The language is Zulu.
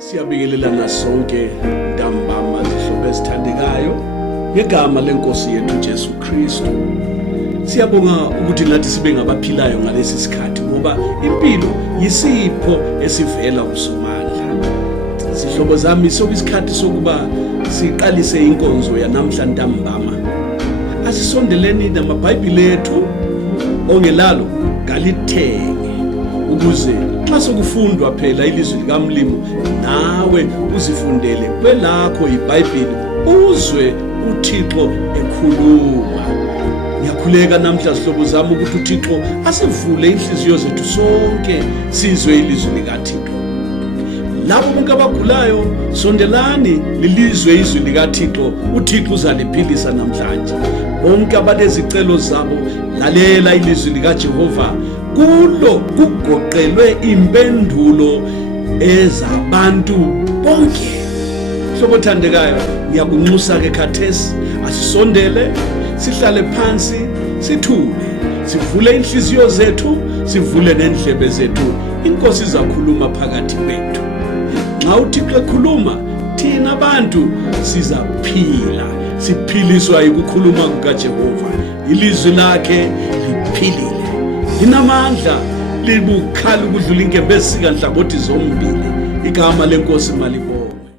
Siyabingelelana sonke ntambama zihlobo ezithandekayo ngegama lenkosi yethu Jesu Kristu. Siyabonga ukuthi nathi sibe ngabaphilayo ngalesi sikhathi ngoba impilo yisipho esivela kuSomandla. Sihlobo zami sokuyisikhathi sokuba siqalise inkonzo yanamhla ntambama. Asisondeleni namabhayibheli ethu ongelalo galithenge ukuze xa sokufundwa phela ilizwi likaMlimo nawe uzifundele kwelakho iBhayibheli uzwe uThixo ekhuluma. Ngiyakhuleka namhla sihlobo zami ukuthi uThixo asivule inhliziyo zethu sonke sizwe ilizwi likaThixo. Labo bonke abagulayo sondelani lilizwe izwi likaThixo, uThixo uzaliphilisa namhlanje. Bonke abanezicelo zabo lalela ilizwi likaJehova, kulo kugoqelwe impendulo ezabantu bonke. Hlobo thandekayo, ngiyakunxusa ke khathesi asisondele sihlale phansi sithule, sivule inhliziyo zethu, sivule nendlebe zethu. Inkosi izakhuluma phakathi kwethu. Nxa uThixo ekhuluma, thina abantu sizaphila, siphiliswa ukukhuluma kukaJehova. Ilizwi lakhe liphilile, linamandla, libukhali ukudlula inkembe ezisika nhlangothi zombili. Igama lenkosi malibonke.